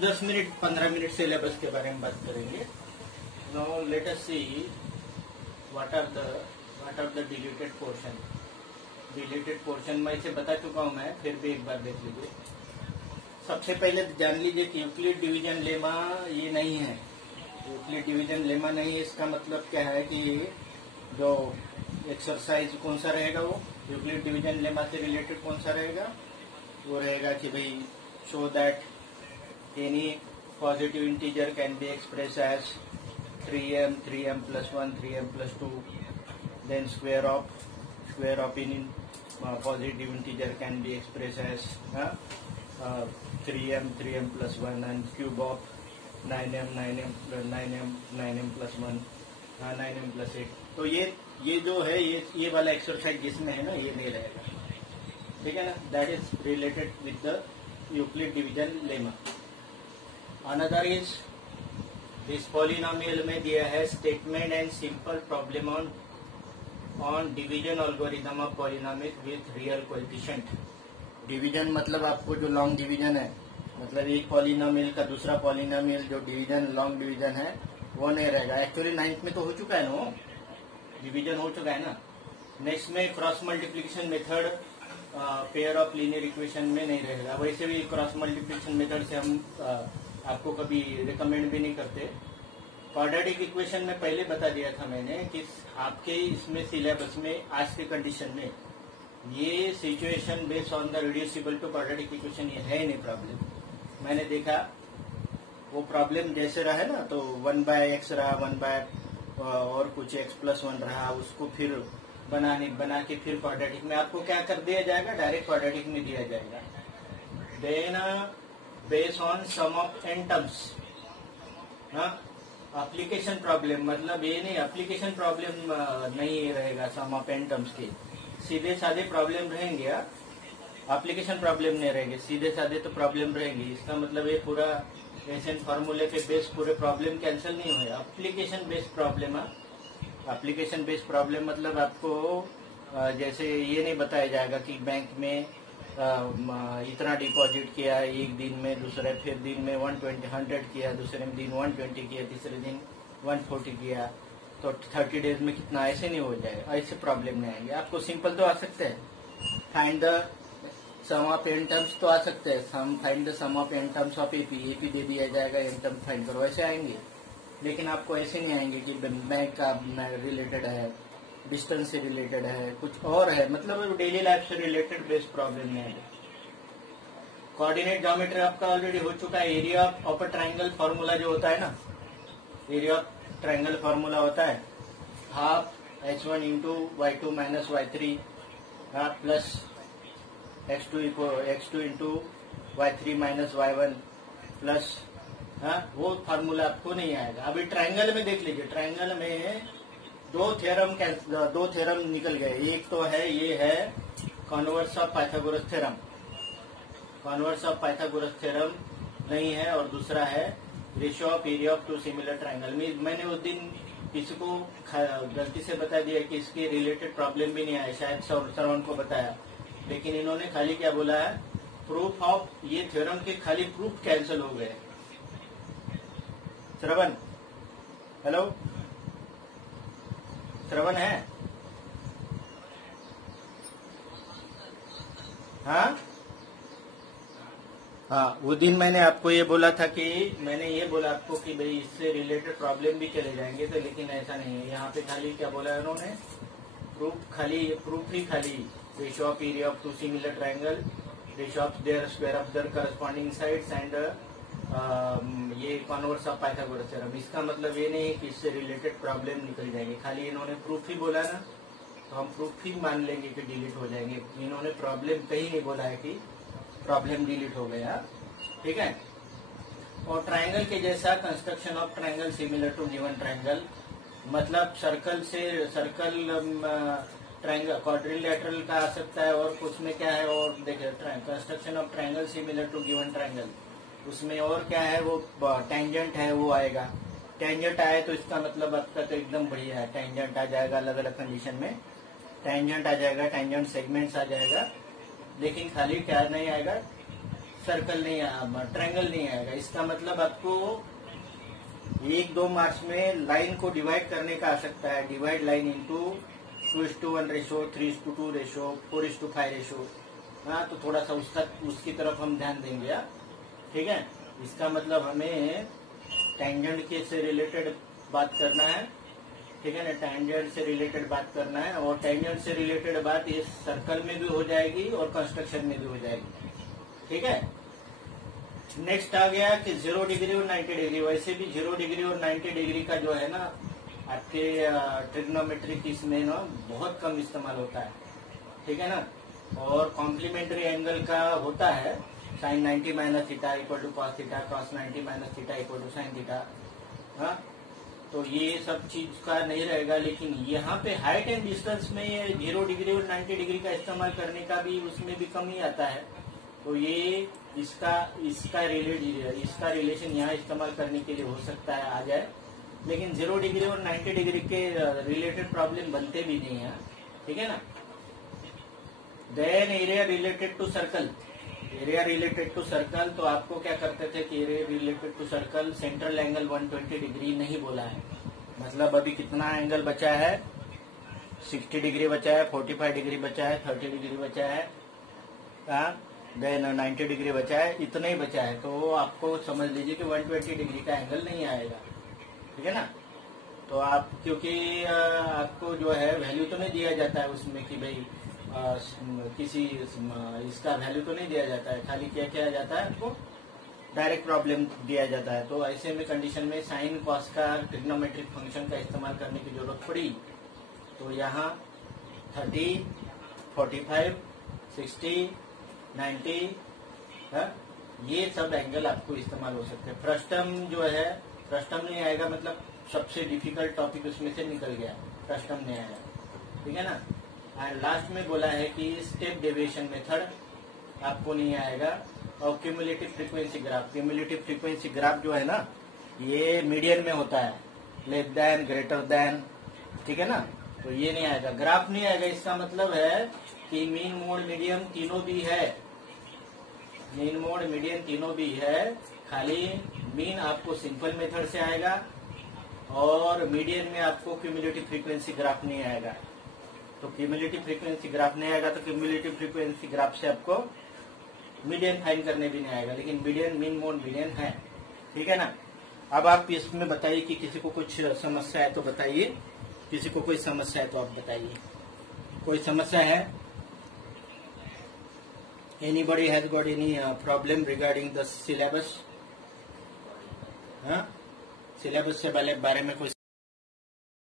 10 minute 15 minute syllabus के बारे में बात करेंगे। Now let us see what are the deleted portion. Deleted portion मैं इसे बता चुका हूं, मैं फिर भी एक बार देख लीजिए। सबसे पहले जान लीजिए कि यूक्लिड डिवीजन लेमा ये नहीं है। यूक्लिड डिवीजन लेमा नहीं है, इसका मतलब क्या है कि जो एक्सरसाइज कौन सा रहेगा, वो यूक्लिड डिवीजन लेमा से रिलेटेड कौन सा रहेगा, वो रहेगा कि भाई show that any positive integer can be express as 3m plus 1 3m plus 2, then square of any positive integer can be expressed as 3m plus 1 and cube of 9m plus 1 9m plus 8। तो ये जो है ये वाला exercise जिसमें है ना, ये नहीं रहेगा, ठीक है ना। That is related with the Euclid division lemma. Another is this polynomial में दिया है statement and simple problem on division algorithm of polynomial with real coefficient. Division मतलब आपको जो लॉन्ग डिवीजन है, मतलब एक पॉलिनोमियल का दूसरा पॉलिनोमियल जो डिवीजन लॉन्ग डिवीजन है वो नहीं रहेगा। एक्चुअली 9th में तो हो चुका है ना, डिवीजन हो चुका है ना। नेक्स्ट में cross multiplication method pair of linear equation में नहीं रहेगा। वैसे भी क्रॉस मल्टीप्लिकेशन मेथड से हम आपको कभी रिकमेंड भी नहीं करते। क्वाड्रेटिक इक्वेशन में पहले बता दिया था मैंने कि आपके इसमें सिलेबस में आज के कंडीशन में ये situation based on the reducible to quadratic equation ये है नहीं प्रॉब्लम। मैंने देखा वो प्रॉब्लम जैसे रहा है ना, तो 1/x रहा, 1 और कुछ x+1 रहा, उसको फिर बना के फिर क्वाड्रेटिक में आपको क्या कर दिया जाएगा, डायरेक्ट क्वाड्रेटिक में दिया जाएगा। Then based on sum of n terms, application problem, मतलब ये नहीं एप्लीकेशन प्रॉब्लम नहीं रहेगा सम ऑफ n टर्म्स के, सीधे साधे प्रॉब्लम रहेंगे। एप्लीकेशन प्रॉब्लम नहीं रहेंगे, सीधे साधे तो प्रॉब्लम रहेंगे। इसका मतलब ये पूरा एसएन फॉर्मूले के बेस पूरे प्रॉब्लम कैंसिल नहीं हुए। Application based problem, application based problem मतलब आपको जैसे ये नहीं बताया जाएगा कि बैंक में इतना डिपॉजिट किया एक दिन में, दूसरे फिर दिन में 100 किया, दूसरे दिन 120 किया, तीसरे दिन 140 किया, तो 30 डेज में कितना, ऐसे नहीं हो जाएगा, ऐसे प्रॉब्लम नहीं आएंगे। आपको सिंपल तो आ सकते हैं, find the sum of n terms तो आ सकते हैं, find the sum of n terms of AP दे दिया जाएगा, n टर्म फाइंड करो, ऐसे आएंगे। लेकिन आपको ऐसे नहीं आएंगे कि बैंक का रिलेटेड है, डिस्टेंस से रिलेटेड है, कुछ और है, मतलब डेली लाइफ से रिलेटेड बेस्ड प्रॉब्लम नहीं है। कोऑर्डिनेट ज्योमेट्री आपका ऑलरेडी हो चुका है। Area of a triangle formula जो होता है ना, एरिया ऑफ ट्राइंगल फॉर्मूला होता है half h1 into y2 minus y3 plus x2 into y3 minus y1 plus, वो फार्मूला आपको नहीं आएगा। अभी ट्राइंगल में देख लीजिए, ट्राइंगल में दो थ्योरम निकल गए। एक तो है, ये है converse of Pythagoras theorem, converse of Pythagoras theorem नहीं है, और दूसरा है ratio of area of two similar triangle. मैंने उस दिन किसी को गलती से बता दिया कि इसके रिलेटेड प्रॉब्लम भी नहीं आया, शायद श्रवण को बताया, लेकिन इन्होंने खाली क्या बोला है, प्रूफ ऑफ, ये थ्योरम के खाली प्रूफ कैंसिल हो गए। श्रवण, हेलो श्रवण है? हाँ, वो दिन मैंने आपको ये बोला था कि मैंने ये बोला आपको कि भाई इससे रिलेटेड प्रॉब्लम भी चले जाएंगे, तो लेकिन ऐसा नहीं है। यहाँ पे खाली क्या बोला है उन्होंने, प्रूफ ही खाली ratio of area of two similar triangle, ratio of their square of their corresponding sides and ये कॉन्वर्स ऑफ पाइथागोरस थ्योरम। इसका मतलब ये नहीं है कि इससे रिलेटेड प्रॉब्लम निकल जाएंगे, खाली इन्होंने प्रूफ ही बोला ना, तो हम प्रूफ ही मान लेंगे कि डिलीट हो जाएंगे। इन्होंने प्रॉब्लम कहीं नहीं बोला है कि प्रॉब्लम डिलीट हो गया, ठीक है। और ट्राइंगल के जैसा construction of triangle similar to given triangle, मतलब सर्कल ट्राइंगल क्वाड्रिलेटरल का आ सकता है, और उसमें क्या है, और देखिए construction of triangle similar to given triangle, उसमें और क्या है, वो टेंजेंट है वो आएगा। टेंजेंट आए तो इसका मतलब आपका तो एकदम बढ़िया है, टेंजेंट आ जाएगा अलग अलग कंडीशन में, टेंजेंट आ जाएगा, टेंजेंट सेगमेंट्स आ जाएगा, लेकिन खाली क्या नहीं आएगा, सर्कल नहीं आएगा, ट्रायंगल नहीं आएगा। इसका मतलब आपको 1-2 मार्क्स में लाइन को डिवाइड करने का आवश्यकता है। Divide line into 2:1 ratio, 3:2 ratio, 4:5 ratio. हाँ, तो थोड़ा सा उसकी तरफ हम ध्यान देंगे। ठीक है, इसका मतलब हमें टेंजेंट के से रिलेटेड बात करना है। ठीक है ना, टेंजेंट से रिलेटेड बात करना है, और टेंजेंट से रिलेटेड बात इस सर्कल में भी हो जाएगी और कंस्ट्रक्शन में भी हो जाएगी। ठीक है, नेक्स्ट आ गया कि 0 डिग्री और 90 डिग्री। वैसे भी 0 डिग्री और 90 डिग्री का जो है ना आपके ट्रिग्नोमेट्रिक इसमें ना बहुत कम इस्तेमाल होता है। ठीक है ना, और कॉम्प्लीमेंट्री एंगल का होता है sin 90 minus theta equal to cos theta, cos 90 minus theta equal to sine theta. हाँ, तो ये सब चीज का नहीं रहेगा। लेकिन यहाँ पे हाइट एंड डिस्टेंस में ये 0 डिग्री और 90 डिग्री का इस्तेमाल करने का भी उसमें भी कम ही आता है। तो ये इसका रिलेशन यहाँ इस्तेमाल करने के लिए हो सकता है आ जाए, लेकिन 0 डिग्री और 90 डिग्री के रिलेटेड प्रॉब्लम बनते भी नहीं है। ठीक है ना। Then area related to circle. Area related to circle, तो आपको क्या करते थे कि area related to circle central angle 120 degree नहीं बोला है। मतलब अभी कितना एंगल बचा है, 60 डिग्री बचा है, 45 डिग्री बचा है, 30 डिग्री बचा है, देन 90 डिग्री बचा है, इतना ही बचा है। तो आपको समझ लीजिए कि 120 डिग्री का एंगल नहीं आएगा। ठीक है ना। तो आप क्योंकि आपको जो है वैल्यू तो नहीं दिया जाता है उसमें कि भाई किसी इसका वैल्यू तो नहीं दिया जाता है, खाली क्या किया जाता है आपको डायरेक्ट प्रॉब्लम दिया जाता है। तो ऐसे में कंडीशन में साइन कॉस का ट्रिग्नोमेट्रिक फंक्शन का इस्तेमाल करने की जरूरत पड़ी। तो यहाँ 30, 45, 60, 90 ये सब एंगल आपको इस्तेमाल हो सकते हैं। फ्रस्टम जो है, फ्रस्टम नहीं आएगा, मतलब सबसे डिफिकल्ट टॉपिक उसमें से निकल गया, फ्रस्टम नहीं आएगा। ठीक है ना। एंड लास्ट में बोला है कि स्टेप डेविएशन मेथड आपको नहीं आएगा। और cumulative frequency graph, cumulative frequency graph जो है ना ये मीडियन में होता है, लेस देन, ग्रेटर देन। ठीक है ना। तो ये नहीं आएगा, ग्राफ नहीं आएगा। इसका मतलब है कि मीन मोड मीडियम तीनों भी है, मीन मोड मीडियन तीनों भी है। खाली मीन आपको सिंपल मेथड से आएगा और मीडियन में आपको क्यूमुलेटिव फ्रीक्वेंसी ग्राफ नहीं आएगा। तो क्यूमुलेटिव फ्रीक्वेंसी ग्राफ नहीं आएगा तो क्यूमुलेटिव फ्रीक्वेंसी ग्राफ से आपको मीडियन फाइंड करने भी नहीं आएगा। लेकिन मीडियन, मीन मोड मीडियन है। ठीक है ना। अब आप इसमें बताइए कि किसी को कुछ समस्या है तो बताइए, किसी को कोई समस्या है तो आप बताइए। कोई समस्या है? Anybody has got any problem regarding the syllabus? हाँ, सिलेबस से बारे में कोई